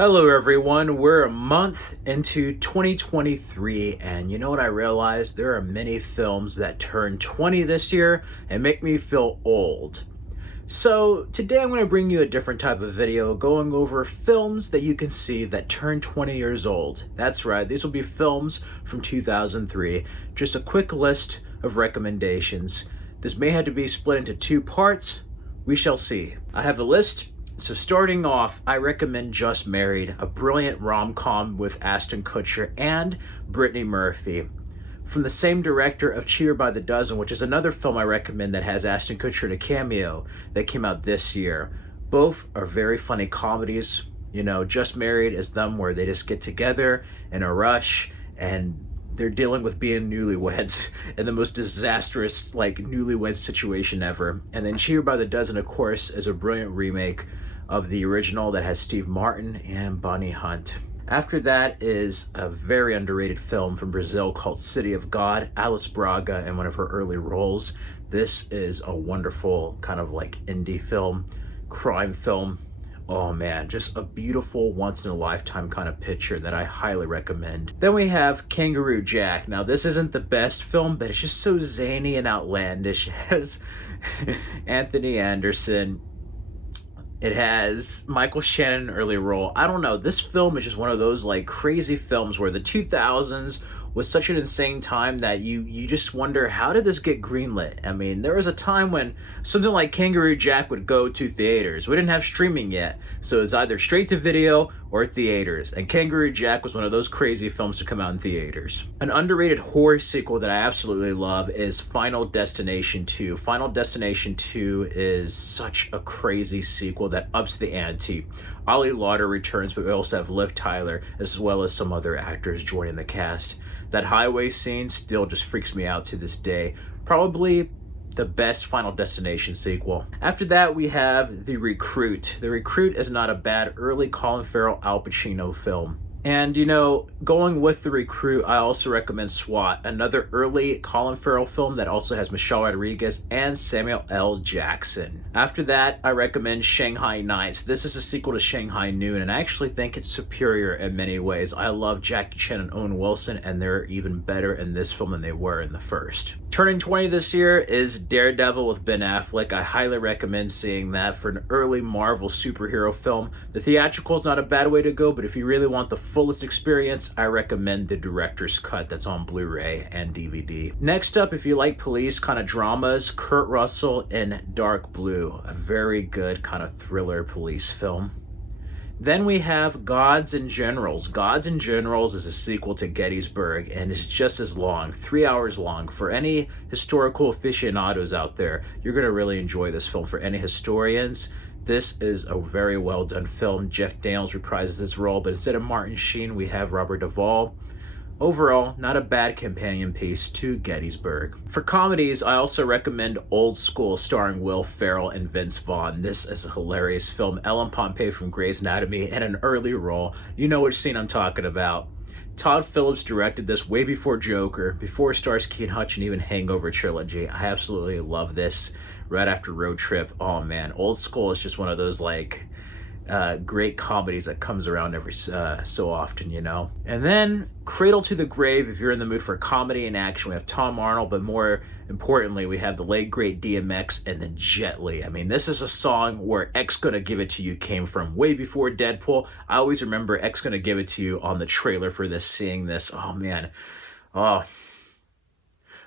Hello everyone, we're a month into 2023 and you know what I realized? There are many films that turn 20 this year and make me feel old. So today I'm going to bring you a different type of video going over films that you can see that turn 20 years old. That's right, these will be films from 2003. Just a quick list of recommendations. This may have to be split into two parts. We shall see. I have a list. So starting off, I recommend Just Married, a brilliant rom-com with Ashton Kutcher and Brittany Murphy. From the same director of Cheater by the Dozen, which is another film I recommend that has Ashton Kutcher in a cameo that came out this year. Both are very funny comedies. You know, Just Married is them where they just get together in a rush and they're dealing with being newlyweds in the most disastrous, newlywed situation ever. And then Cheater by the Dozen, of course, is a brilliant remake of the original that has Steve Martin and Bonnie Hunt. After that is a very underrated film from Brazil called City of God, Alice Braga in one of her early roles. This is a wonderful kind of indie film, crime film. Oh man, just a beautiful once-in-a-lifetime kind of picture that I highly recommend. Then we have Kangaroo Jack. Now this isn't the best film, but it's just so zany and outlandish. It has Anthony Anderson. It has Michael Shannon in an early role. I don't know, this film is just one of those crazy films where the 2000s was such an insane time that you just wonder, how did this get greenlit? I mean, there was a time when something like Kangaroo Jack would go to theaters. We didn't have streaming yet, so it was either straight to video or theaters, and Kangaroo Jack was one of those crazy films to come out in theaters. An underrated horror sequel that I absolutely love is Final Destination 2. Final Destination 2 is such a crazy sequel that ups the ante. Ali Lauder returns, but we also have Liv Tyler as well as some other actors joining the cast. That highway scene still just freaks me out to this day. Probably the best Final Destination sequel. After that, we have The Recruit. The Recruit is not a bad early Colin Farrell, Al Pacino film. And you know, going with The Recruit, I also recommend SWAT, another early Colin Farrell film that also has Michelle Rodriguez and Samuel L. Jackson. After that, I recommend Shanghai Nights. This is a sequel to Shanghai Noon, and I actually think it's superior in many ways. I love Jackie Chan and Owen Wilson, and they're even better in this film than they were in the first. Turning 20 this year is Daredevil with Ben Affleck. I highly recommend seeing that for an early Marvel superhero film. The theatrical is not a bad way to go, but if you really want the fullest experience, I recommend the director's cut that's on Blu-ray and DVD. Next up, if you like police kind of dramas, Kurt Russell in Dark Blue, a very good kind of thriller police film. Then we have Gods and Generals. Gods and Generals is a sequel to Gettysburg and is just as long, 3 hours long. For any historical aficionados out there, you're going to really enjoy this film. For any historians, this is a very well done film. Jeff Daniels reprises his role, but instead of Martin Sheen, we have Robert Duvall. Overall, not a bad companion piece to Gettysburg. For comedies, I also recommend Old School starring Will Ferrell and Vince Vaughn. This is a hilarious film. Ellen Pompey from Grey's Anatomy in an early role. You know which scene I'm talking about. Todd Phillips directed this way before Joker, before Starsky and Hutch and even Hangover trilogy. I absolutely love this. Right after Road Trip. Oh man, Old School is just one of those great comedies that comes around every so often, you know. And then Cradle to the Grave, if you're in the mood for comedy and action. We have Tom Arnold, but more importantly, we have the late great DMX and then Jet Li. I mean, this is a song where X Gonna Give It To You came from way before Deadpool. I always remember X Gonna Give It To You on the trailer for this, seeing this. Oh man. Oh.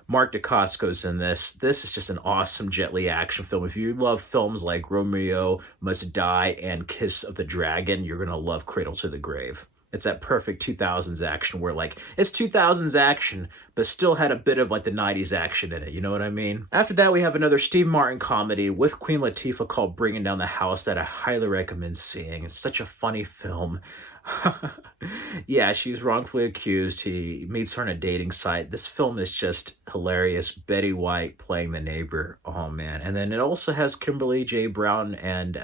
Mark Dacascos in this. This is just an awesome Jet Li action film. If you love films like Romeo Must Die and Kiss of the Dragon, you're going to love Cradle to the Grave. It's that perfect 2000s action where it's 2000s action, but still had a bit of the 90s action in it. You know what I mean? After that, we have another Steve Martin comedy with Queen Latifah called Bringing Down the House that I highly recommend seeing. It's such a funny film. Yeah, she's wrongfully accused. He meets her on a dating site. This film is just hilarious. Betty White playing the neighbor. Oh man. And then it also has Kimberly J. Brown and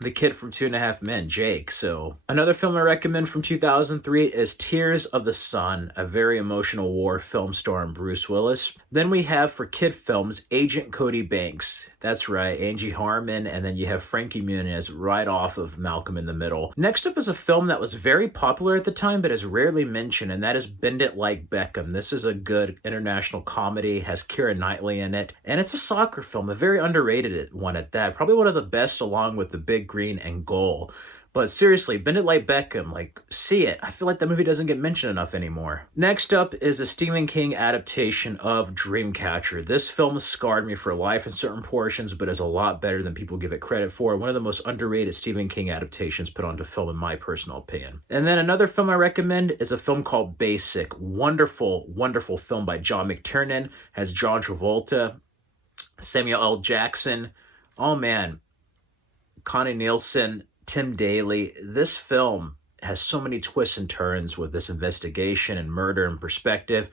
the kid from Two and a Half Men, Jake. So another film I recommend from 2003 is Tears of the Sun, a very emotional war film starring Bruce Willis. Then we have for kid films, Agent Cody Banks. That's right, Angie Harmon, and then you have Frankie Muniz right off of Malcolm in the Middle. Next up is a film that was very popular at the time but is rarely mentioned, and that is Bend It Like Beckham. This is a good international comedy, has Keira Knightley in it, and it's a soccer film, a very underrated one at that. Probably one of the best along with The Big Green and Goal. But seriously, Bend It Like Beckham, like, see it. I feel like that movie doesn't get mentioned enough anymore. Next up is a Stephen King adaptation of Dreamcatcher. This film scarred me for life in certain portions, but is a lot better than people give it credit for. One of the most underrated Stephen King adaptations put onto film, in my personal opinion. And then another film I recommend is a film called Basic. Wonderful, wonderful film by John McTiernan. Has John Travolta, Samuel L. Jackson. Oh man, Connie Nielsen, Tim Daly. This film has so many twists and turns with this investigation and murder and perspective.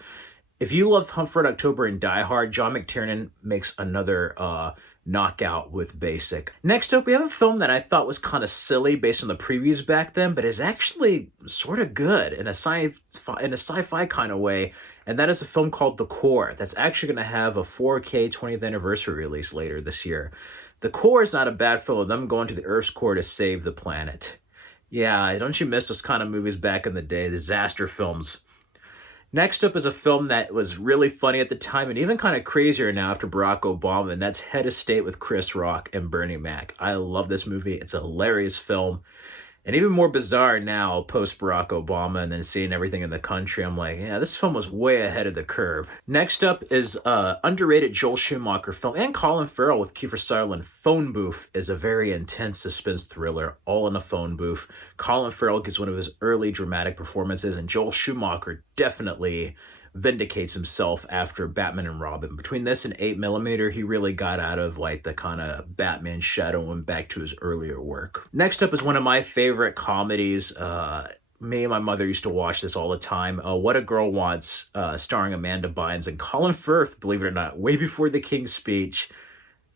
If you love Hunt for Red October and Die Hard, John McTiernan makes another knockout with Basic. Next up, we have a film that I thought was kind of silly based on the previews back then, but is actually sort of good in a sci-fi kind of way, and that is a film called The Core. That's actually going to have a 4K 20th anniversary release later this year. The Core is not a bad film of them going to the Earth's core to save the planet. Yeah, don't you miss those kind of movies back in the day, disaster films. Next up is a film that was really funny at the time and even kind of crazier now after Barack Obama, and that's Head of State with Chris Rock and Bernie Mac. I love this movie. It's a hilarious film. And even more bizarre now, post-Barack Obama and then seeing everything in the country, I'm like, yeah, this film was way ahead of the curve. Next up is underrated Joel Schumacher film and Colin Farrell with Kiefer Sutherland. Phone Booth is a very intense suspense thriller, all in a phone booth. Colin Farrell gives one of his early dramatic performances, and Joel Schumacher definitely vindicates himself after Batman and Robin. Between this and 8mm, he really got out of like the kind of Batman shadow and went back to his earlier work. Next up is one of my favorite comedies. Me and my mother used to watch this all the time. What a Girl Wants, starring Amanda Bynes and Colin Firth, believe it or not, way before the King's Speech.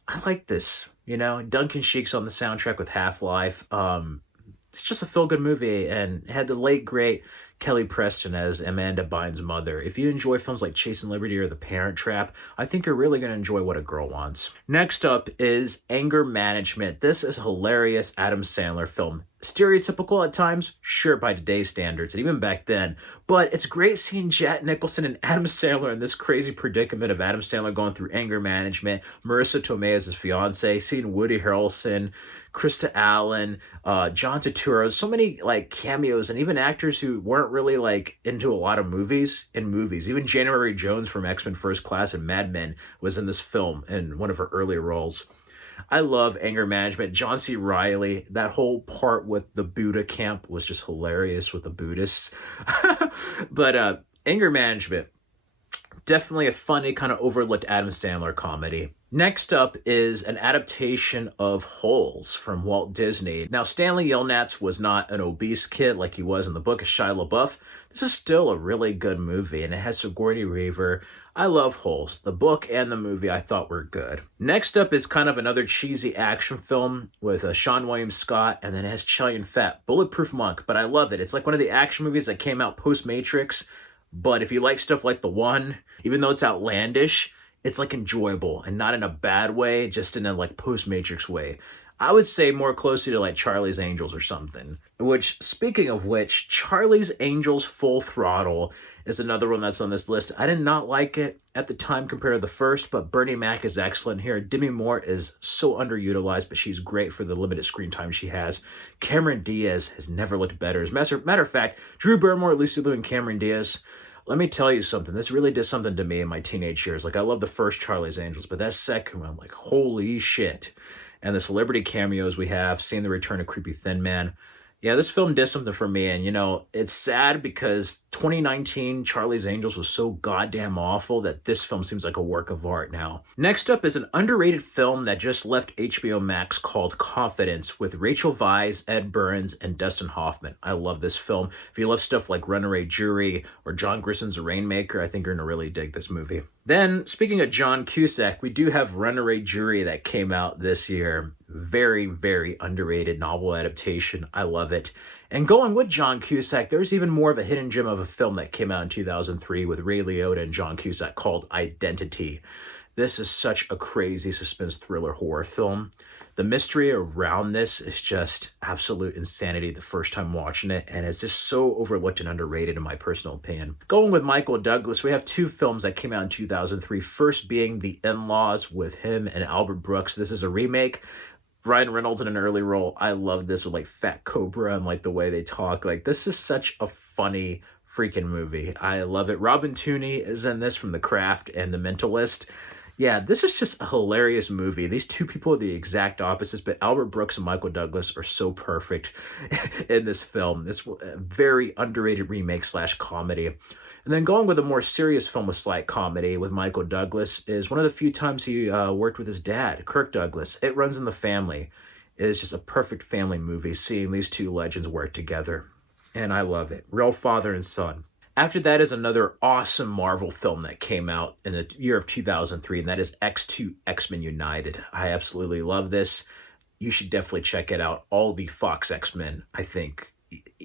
I like this, you know. Duncan Sheik's on the soundtrack with Half-Life. It's just a feel-good movie, and it had the late, great Kelly Preston as Amanda Bynes' mother. If you enjoy films like Chasing Liberty or The Parent Trap, I think you're really going to enjoy What a Girl Wants. Next up is Anger Management. This is a hilarious Adam Sandler film. Stereotypical at times, sure, by today's standards, and even back then, but it's great seeing Jack Nicholson and Adam Sandler in this crazy predicament of Adam Sandler going through anger management, Marissa Tomei as his fiance, seeing Woody Harrelson, Krista Allen, John Turturro, so many like cameos, and even actors who weren't really like into a lot of movies in movies. Even January Jones from X-Men First Class and Mad Men was in this film in one of her earlier roles. I love Anger Management. John C. Reilly, that whole part with the Buddha camp was just hilarious with the Buddhists. But Anger Management, definitely a funny, kind of overlooked Adam Sandler comedy. Next up is an adaptation of Holes from Walt Disney. Now, Stanley Yelnats was not an obese kid like he was in the book of Shia LaBeouf. This is still a really good movie, and it has Sigourney Weaver. I love Holes. The book and the movie I thought were good. Next up is kind of another cheesy action film with Sean William Scott, and then it has Chow Yun-fat, Bulletproof Monk, but I love it. It's like one of the action movies that came out post-Matrix, but if you like stuff like The One, even though it's outlandish, it's like enjoyable and not in a bad way, just in a like post-Matrix way. I would say more closely to like Charlie's Angels or something. Which, speaking of which, Charlie's Angels Full Throttle is another one that's on this list. I did not like it at the time compared to the first, but Bernie Mac is excellent here. Demi Moore is so underutilized, but she's great for the limited screen time she has. Cameron Diaz has never looked better. As a matter of fact, Drew Barrymore, Lucy Liu, and Cameron Diaz, let me tell you something. This really did something to me in my teenage years. Like, I love the first Charlie's Angels, but that second one, I'm like, holy shit. And the celebrity cameos we have, seeing the return of Creepy Thin Man. Yeah, this film did something for me. And, you know, it's sad because 2019 Charlie's Angels was so goddamn awful that this film seems like a work of art now. Next up is an underrated film that just left HBO Max called Confidence with Rachel Weisz, Ed Burns, and Dustin Hoffman. I love this film. If you love stuff like Runaway Jury or John Grissom's Rainmaker, I think you're going to really dig this movie. Then, speaking of John Cusack, we do have Runaway Jury that came out this year. Very, very underrated novel adaptation. I love it. And going with John Cusack, there's even more of a hidden gem of a film that came out in 2003 with Ray Liotta and John Cusack called Identity. This is such a crazy suspense thriller horror film. The mystery around this is just absolute insanity the first time watching it, and it's just so overlooked and underrated in my personal opinion. Going with Michael Douglas, we have two films that came out in 2003. First being The In-Laws with him and Albert Brooks. This is a remake. Ryan Reynolds in an early role. I love this with like Fat Cobra and like the way they talk. Like this is such a funny freaking movie. I love it. Robin Tunney is in this from The Craft and The Mentalist. Yeah, this is just a hilarious movie. These two people are the exact opposites, but Albert Brooks and Michael Douglas are so perfect in this film. It's a very underrated remake slash comedy. And then going with a more serious film with slight comedy with Michael Douglas is one of the few times he worked with his dad, Kirk Douglas. It Runs in the Family. It is just a perfect family movie, seeing these two legends work together. And I love it. Real father and son. After that is another awesome Marvel film that came out in the year of 2003, and that is X2 X-Men United. I absolutely love this. You should definitely check it out. All the Fox X-Men, I think,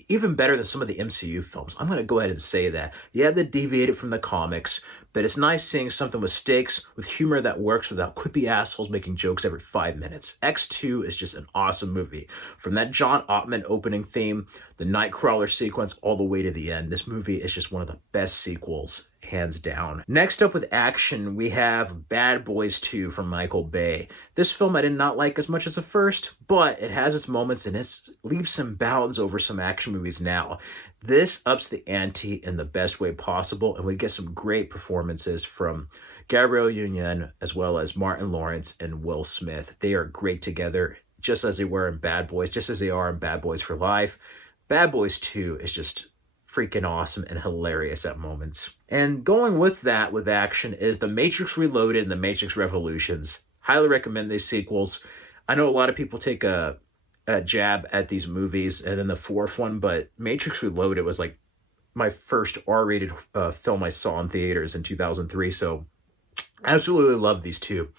even better than some of the MCU films. I'm going to go ahead and say that. Yeah, they deviated from the comics, but it's nice seeing something with stakes, with humor that works without quippy assholes making jokes every 5 minutes. X2 is just an awesome movie. From that John Ottman opening theme, the Nightcrawler sequence, all the way to the end. This movie is just one of the best sequels, hands down. Next up with action, we have Bad Boys 2 from Michael Bay. This film I did not like as much as the first, but it has its moments and it's leaps and bounds over some action movies now. This ups the ante in the best way possible, and we get some great performances from Gabrielle Union as well as Martin Lawrence and Will Smith. They are great together, just as they were in Bad Boys, just as they are in Bad Boys for Life. Bad Boys 2 is just freaking awesome and hilarious at moments. And going with that, with action, is The Matrix Reloaded and The Matrix Revolutions. Highly recommend these sequels. I know a lot of people take a jab at these movies and then the fourth one, but Matrix Reloaded was like my first R-rated film I saw in theaters in 2003, so I absolutely love these two.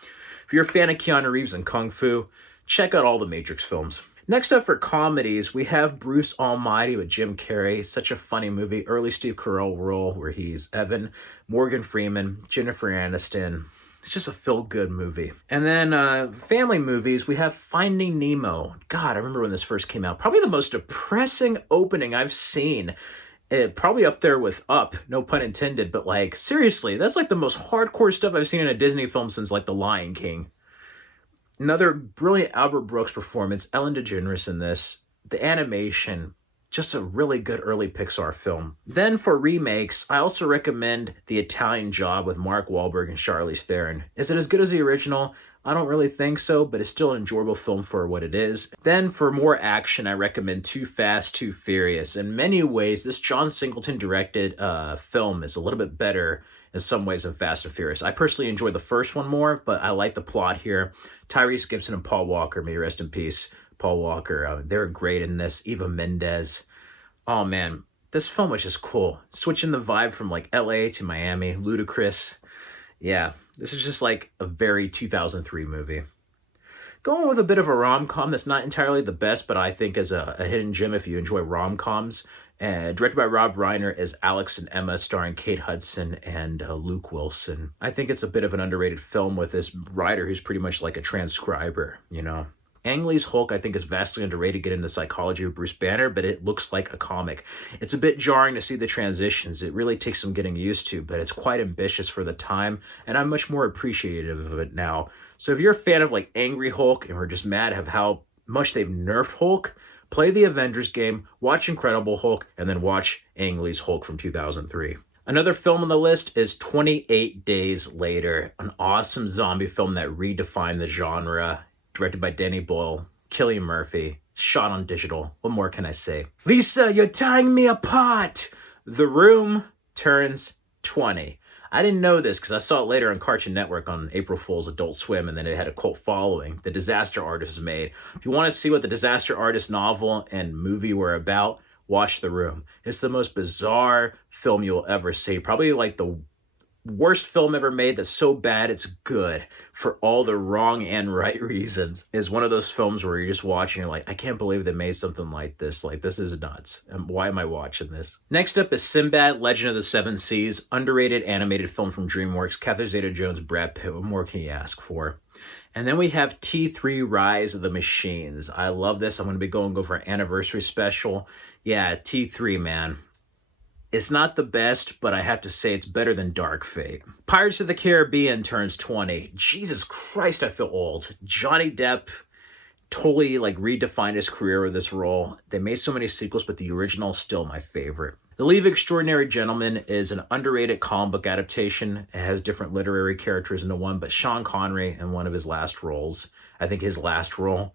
If you're a fan of Keanu Reeves and Kung Fu, check out all the Matrix films. Next up for comedies, we have Bruce Almighty with Jim Carrey. Such a funny movie. Early Steve Carell role where he's Evan, Morgan Freeman, Jennifer Aniston. It's just a feel-good movie. And then family movies, we have Finding Nemo. God, I remember when this first came out. Probably the most depressing opening I've seen. Probably up there with Up, no pun intended. But like, seriously, that's like the most hardcore stuff I've seen in a Disney film since like The Lion King. Another brilliant Albert Brooks performance, Ellen DeGeneres in this. The animation, just a really good early Pixar film. Then for remakes, I also recommend The Italian Job with Mark Wahlberg and Charlize Theron. Is it as good as the original? I don't really think so, but it's still an enjoyable film for what it is. Then for more action, I recommend Too Fast, Too Furious. In many ways, this John Singleton directed film is a little bit better in some ways than Fast and Furious. I personally enjoy the first one more, but I like the plot here. Tyrese Gibson and Paul Walker, may you rest in peace. Paul Walker, they're great in this. Eva Mendes. Oh man, this film was just cool. Switching the vibe from like LA to Miami, ludicrous. Yeah, this is just like a very 2003 movie. Going with a bit of a rom-com that's not entirely the best, but I think is a hidden gem if you enjoy rom-coms. Directed by Rob Reiner is Alex and Emma, starring Kate Hudson and Luke Wilson. I think it's a bit of an underrated film with this writer who's pretty much like a transcriber, you know. Ang Lee's Hulk, I think, is vastly underrated, get into the psychology of Bruce Banner, but it looks like a comic. It's a bit jarring to see the transitions. It really takes some getting used to, but it's quite ambitious for the time, and I'm much more appreciative of it now. So if you're a fan of like Angry Hulk and we're just mad at how much they've nerfed Hulk, play the Avengers game, watch Incredible Hulk, and then watch Ang Lee's Hulk from 2003. Another film on the list is 28 Days Later, an awesome zombie film that redefined the genre. Directed by Danny Boyle, Cillian Murphy, shot on digital. What more can I say? Lisa, you're tying me apart! The Room turns 20. I didn't know this because I saw it later on Cartoon Network on April Fool's Adult Swim, and then it had a cult following. The Disaster Artist made. If you want to see what the Disaster Artist novel and movie were about, watch The Room. It's the most bizarre film you'll ever see. Probably like the worst film ever made that's so bad it's good for all the wrong and right reasons. Is one of those films where you're just watching, you're like, I can't believe they made something like this. Like, this is nuts. And why am I watching this? Next up is Sinbad, Legend of the Seven Seas, underrated animated film from DreamWorks. Catherine Zeta-Jones, Brad Pitt. What more can you ask for? And then we have T3 Rise of the Machines. I love this. I'm going to be going for an anniversary special. Yeah, T3, man. It's not the best, but I have to say it's better than Dark Fate. Pirates of the Caribbean turns 20. Jesus Christ, I feel old. Johnny Depp totally redefined his career with this role. They made so many sequels, but the original is still my favorite. The League of Extraordinary Gentlemen is an underrated comic book adaptation. It has different literary characters into one, but Sean Connery in one of his last roles, I think his last role,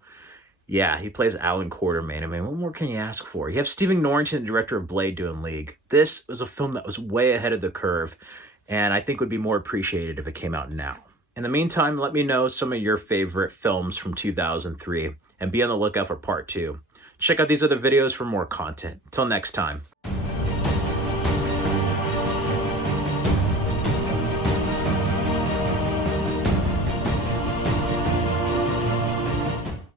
yeah, he plays Alan Quartermain. I mean, what more can you ask for? You have Stephen Norrington, the director of Blade, doing League. This was a film that was way ahead of the curve, and I think would be more appreciated if it came out now. In the meantime, let me know some of your favorite films from 2003, and be on the lookout for part 2. Check out these other videos for more content. Until next time.